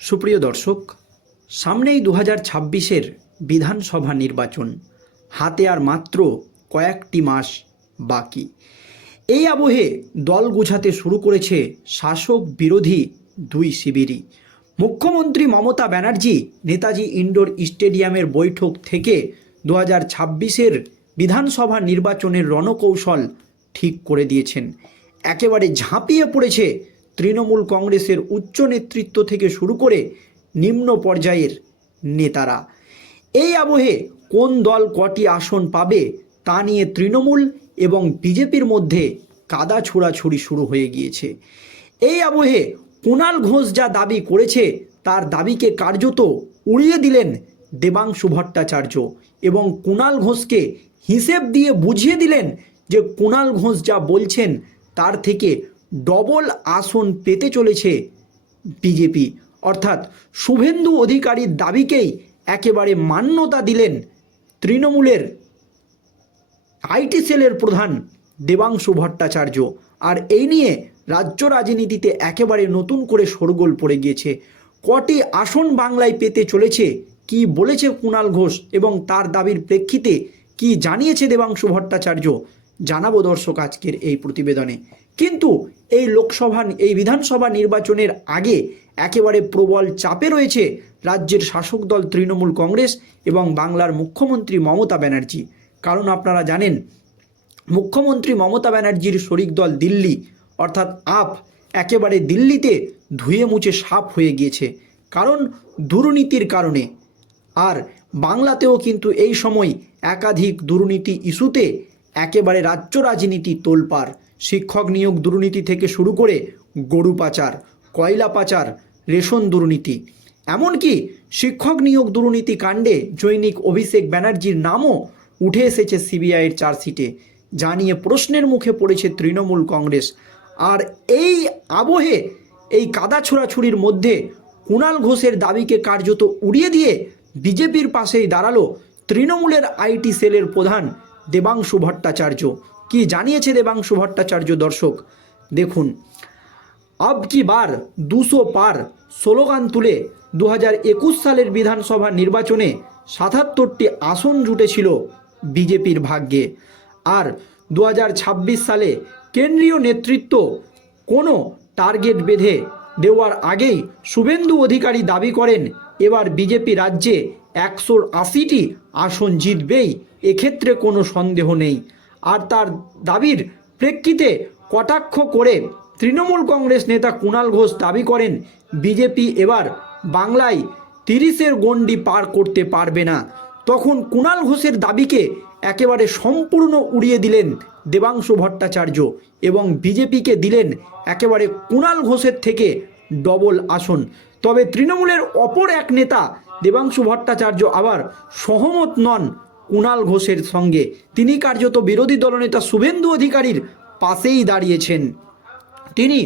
সুপ্রিয় দর্শক, সামনেই দু হাজার ছাব্বিশের বিধানসভা নির্বাচন, হাতে আর মাত্র কয়েকটি মাস বাকি। এই আবহে দল গুছাতে শুরু করেছে শাসক বিরোধী দুই শিবিরই। মুখ্যমন্ত্রী মমতা ব্যানার্জি নেতাজি ইনডোর স্টেডিয়ামের বৈঠক থেকে দু হাজার ছাব্বিশের বিধানসভা নির্বাচনের রণকৌশল ঠিক করে দিয়েছেন। একেবারে ঝাঁপিয়ে পড়েছে তৃণমূল কংগ্রেসের উচ্চ নেতৃত্ব থেকে শুরু করে নিম্ন পর্যায়ের নেতারা। এই আবহে কোন দল কটি আসন পাবে তা নিয়ে তৃণমূল এবং বিজেপির মধ্যে কাদা ছোড়াছুড়ি শুরু হয়ে গিয়েছে। এই আবহে কুণাল ঘোষ যা দাবি করেছে, তার দাবিকে কার্যত উড়িয়ে দিলেন দেবাংশু ভট্টাচার্য এবং কুণাল ঘোষকে হিসেব দিয়ে বুঝিয়ে দিলেন যে কুণাল ঘোষ যা বলছেন, তার থেকে ডবল আসন পেতে চলেছে বিজেপি। অর্থাৎ শুভেন্দু অধিকারীর দাবিকেই একেবারে মান্যতা দিলেন তৃণমূলের আইটি সেলের প্রধান দেবাংশু ভট্টাচার্য। আর এই নিয়ে রাজ্য রাজনীতিতে একেবারে নতুন করে শোরগোল পড়ে গিয়েছে। কটি আসন বাংলায় পেতে চলেছে, কি বলেছে কুণাল ঘোষ এবং তার দাবির প্রেক্ষিতে কি জানিয়েছে দেবাংশু ভট্টাচার্য, জানাব দর্শক আজকের এই প্রতিবেদনে। কিন্তু এই লোকসভা, এই বিধানসভা নির্বাচনের আগে একেবারে প্রবল চাপে রয়েছে রাজ্যের শাসক দল তৃণমূল কংগ্রেস এবং বাংলার মুখ্যমন্ত্রী মমতা ব্যানার্জি। কারণ আপনারা জানেন, মুখ্যমন্ত্রী মমতা ব্যানার্জির শরিক দল দিল্লি, অর্থাৎ আপ, একেবারে দিল্লিতে ধুয়ে মুছে সাপ হয়ে গিয়েছে। কারণ দুর্নীতির কারণে। আর বাংলাতেও কিন্তু এই সময় একাধিক দুর্নীতি ইস্যুতে একেবারে রাজ্য রাজনীতি তোলপাড়। শিক্ষক নিয়োগ দুর্নীতি থেকে শুরু করে গরু পাচার, কয়লা পাচার, রেশন দুর্নীতি। এমনকি শিক্ষক নিয়োগ দুর্নীতি কাণ্ডে জৈনিক অভিষেক ব্যানার্জির নামও উঠে এসেছে সিবিআইয়ের চার্জশিটে। যা নিয়ে প্রশ্নের মুখে পড়েছে তৃণমূল কংগ্রেস। আর এই আবহে, এই কাদা ছোড়াছুড়ির মধ্যে কুণাল ঘোষের দাবিকে কার্যত উড়িয়ে দিয়ে বিজেপির পাশেই দাঁড়াল তৃণমূলের আইটি সেলের প্রধান দেবাংশু ভট্টাচার্য। কি জানিয়েছে দেবাংশু ভট্টাচার্য দর্শক? দেখুন, আব কি বার দুশো পার স্লোগান তুলে দু সালের বিধানসভা নির্বাচনে সাতাত্তরটি আসন জুটেছিল বিজেপির ভাগ্যে। আর দু হাজার ছাব্বিশ সালে কেন্দ্রীয় নেতৃত্ব কোনো টার্গেট বেঁধে দেওয়ার আগেই শুভেন্দু অধিকারী দাবি করেন, এবার বিজেপি রাজ্যে একশো আশিটি আসন জিতবেই, এক্ষেত্রে কোনো সন্দেহ নেই। আর তার দাবির প্রেক্ষিতে কটাক্ষ করে তৃণমূল কংগ্রেস নেতা কুণাল ঘোষ দাবি করেন, বিজেপি এবার বাংলায় তিরিশের গণ্ডি পার করতে পারবে না। তখন কুণাল ঘোষের দাবিকে একেবারে সম্পূর্ণ উড়িয়ে দিলেন দেবাংশু ভট্টাচার্য এবং বিজেপিকে দিলেন একেবারে কুণাল ঘোষের থেকে ডবল আসন। তবে তৃণমূলের অপর এক নেতা দেবাংশু ভট্টাচার্য আবার সহমত নন কুণাল ঘোষের সঙ্গে। তিনি কার্যত বিরোধী দলনেতা শুভেন্দু অধিকারীর পাশেই দাঁড়িয়েছেন। তিনি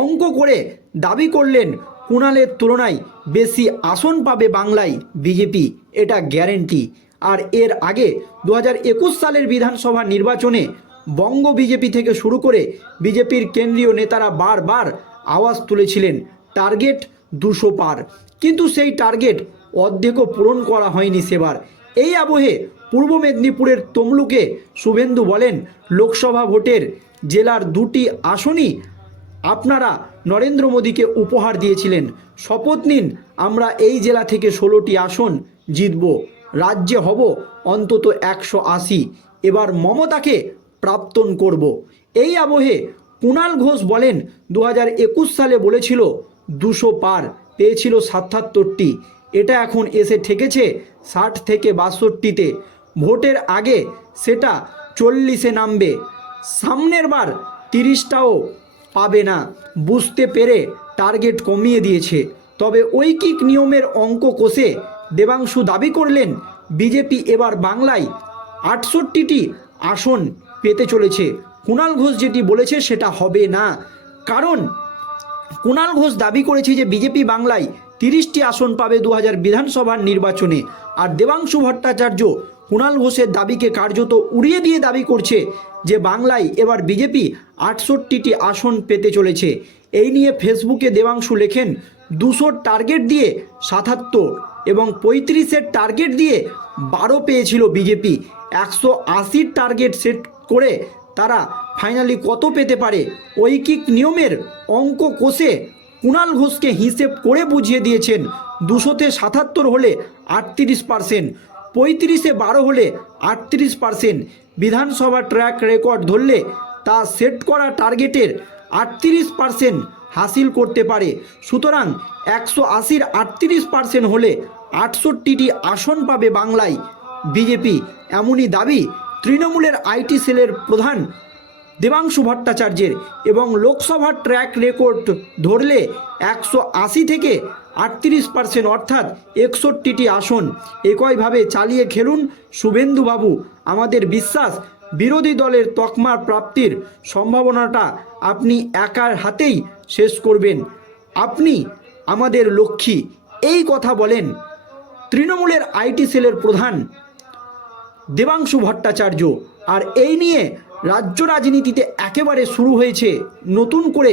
অঙ্ক করে দাবি করলেন, কুণালের তুলনায় বেশি আসন পাবে বাংলায় বিজেপি, এটা গ্যারেন্টি। আর এর আগে দু হাজার একুশ সালের বিধানসভা নির্বাচনে বঙ্গ বিজেপি থেকে শুরু করে বিজেপির কেন্দ্রীয় নেতারা বারবার আওয়াজ তুলেছিলেন, টার্গেট দুশো পার। কিন্তু সেই টার্গেট অর্ধেকও পূরণ করা হয়নি সেবার। এই আবহে পূর্ব মেদিনীপুরের তমলুকে শুভেন্দু বলেন, লোকসভা ভোটের জেলার দুটি আসনই আপনারা নরেন্দ্র মোদীকে উপহার দিয়েছিলেন। শপথ নিন, আমরা এই জেলা থেকে ষোলোটি আসন জিতব। রাজ্যে হব অন্তত একশো আশি। এবার মমতাকে প্রাপ্তন করব। এই আবহে কুণাল ঘোষ বলেন দু সালে বলেছিল, দুশো পার, পেয়েছিল সাতাত্তরটি এটা এখন এসে ঠেকেছে ষাট থেকে বাষট্টিতে। ভোটের আগে সেটা চল্লিশে নামবে। সামনের বার তিরিশটাও পাবে না। বুঝতে পেরে টার্গেট কমিয়ে দিয়েছে। তবে ঐকিক নিয়মের অঙ্ক কষে দেবাংশু দাবি করলেন, বিজেপি এবার বাংলায় আটষট্টিটি আসন পেতে চলেছে। কুণাল ঘোষ যেটি বলেছে সেটা হবে না। কারণ কুণাল ঘোষ দাবি করেছে যে বিজেপি বাংলায় তিরিশটি আসন পাবে দু হাজার বিধানসভার নির্বাচনে। আর দেবাংশু ভট্টাচার্য কুণাল ঘোষের দাবিকে কার্যত উড়িয়ে দিয়ে দাবি করছে যে বাংলায় এবার বিজেপি আটষট্টিটি আসন পেতে চলেছে। এই নিয়ে ফেসবুকে দেবাংশু লেখেন, দুশোর টার্গেট দিয়ে সাতাত্তর এবং পঁয়ত্রিশের টার্গেট দিয়ে বারো পেয়েছিল বিজেপি। একশো আশির টার্গেট সেট করে তারা ফাইনালি কত পেতে পারে ঐকিক নিয়মের অঙ্ক কষে কুণাল ঘোষকে হিসেব করে বুঝিয়ে দিয়েছেন। দুশোতে সাতাত্তর হলে আটত্রিশ পার্সেন্ট পঁয়ত্রিশে বারো হলে আটত্রিশ পার্সেন্ট। বিধানসভা ট্র্যাক রেকর্ড ধরলে তা সেট করা টার্গেটের আটত্রিশ পার্সেন্ট হাসিল করতে পারে। সুতরাং একশো আশির আটত্রিশ পার্সেন্ট হলে আটষট্টিটি আসন পাবে বাংলায় বিজেপি। এমনই দাবি তৃণমূলের আইটি সেলের প্রধান দেবাংশু ভট্টাচার্যের এবং লোকসভার ট্র্যাক রেকর্ড ধরলে একশো আশি থেকে আটত্রিশ পার্সেন্ট অর্থাৎ একষট্টিটি আসন একইভাবে চালিয়ে খেলুন শুভেন্দুবাবু। আমাদের বিশ্বাস, বিরোধী দলের তকমার প্রাপ্তির সম্ভাবনাটা আপনি একার হাতেই শেষ করবেন। আপনি আমাদের লক্ষ্মী, এই কথা বলেন। তৃণমূলের আইটি সেলের প্রধান দেবাংশু ভট্টাচার্য, আর এই নিয়ে রাজ্য রাজনীতিতে একেবারে শুরু হয়েছে নতুন করে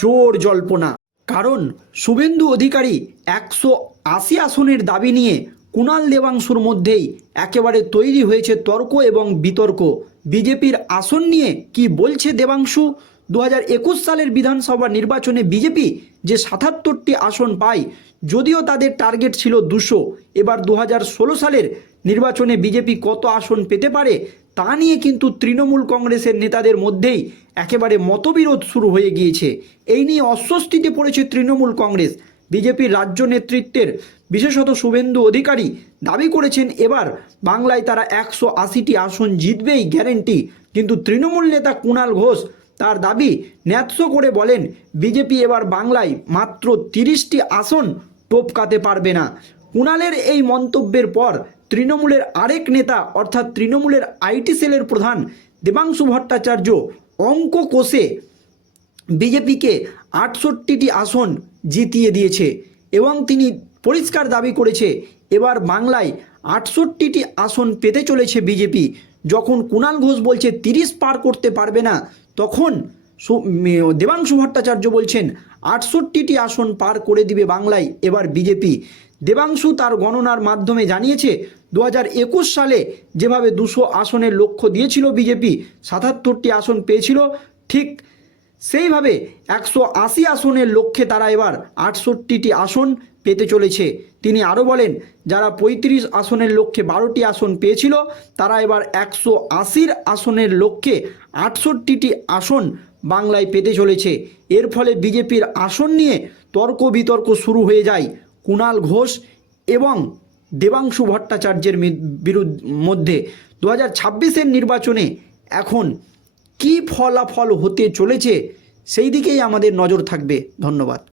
জোর জল্পনা। কারণ শুভেন্দু অধিকারী একশো আশি আসনের দাবি নিয়ে কুণাল দেবাংশুর মধ্যেই একেবারে তৈরি হয়েছে তর্ক এবং বিতর্ক। বিজেপির আসন নিয়ে কি বলছে দেবাংশু? দু সালের বিধানসভা নির্বাচনে বিজেপি যে সাতাত্তরটি আসন পায়, যদিও তাদের টার্গেট ছিল দুশো। এবার দু সালের নির্বাচনে বিজেপি কত আসন পেতে পারে, তা নিয়ে কিন্তু তৃণমূল কংগ্রেসের নেতাদের মধ্যেই একেবারে মতবিরোধ শুরু হয়ে গিয়েছে। এই নিয়ে অস্বস্তিতে পড়েছে তৃণমূল কংগ্রেস। বিজেপির রাজ্য নেতৃত্বের বিশেষত শুভেন্দু অধিকারী দাবি করেছেন, এবার বাংলায় তারা একশো আশিটি আসন জিতবেই গ্যারেন্টি। কিন্তু তৃণমূল নেতা কুণাল ঘোষ তার দাবি ন্যায্য করে বলেন, বিজেপি এবার বাংলায় মাত্র তিরিশটি আসন টপকাতে পারবে না। কুণালের এই মন্তব্যের পর তৃণমূলের আরেক নেতা, অর্থাৎ তৃণমূলের আইটি সেলের প্রধান দেবাংশু ভট্টাচার্য অঙ্ক কোষে বিজেপিকে আটষট্টিটি আসন জিতিয়ে দিয়েছে এবং তিনি পরিষ্কার দাবি করেছে, এবার বাংলায় আটষট্টিটি আসন পেতে চলেছে বিজেপি। যখন কুণাল ঘোষ বলছে তিরিশ পার করতে পারবে না, তখন দেবাংশু ভট্টাচার্য বলছেন, আটষট্টিটি আসন পার করে দিবে বাংলায়, এবার বিজেপি। দেবাংশু তার গণনার মাধ্যমে জানিয়েছে দু সালে যেভাবে দুশো আসনের লক্ষ্য দিয়েছিল বিজেপি, সাতাত্তরটি আসন পেয়েছিল, ঠিক সেইভাবে একশো আশি আসনের লক্ষ্যে তারা এবার আটষট্টিটি আসন পেতে চলেছে। তিনি আরও বলেন, যারা পঁয়ত্রিশ আসনের লক্ষ্যে বারোটি আসন পেয়েছিল, তারা এবার একশো আশির আসনের লক্ষ্যে আটষট্টিটি আসন বাংলায় পেতে চলেছে। এর ফলে বিজেপির আসন নিয়ে তর্ক বিতর্ক শুরু হয়ে যায়। কুণাল ঘোষ এবং দেবাংশু ভট্টাচার্যের বিরুদ্ধ, মধ্যে দু হাজার ছাব্বিশের নির্বাচনে এখন কী ফলাফল হতে চলেছে, সেই দিকেই আমাদের নজর থাকবে। ধন্যবাদ।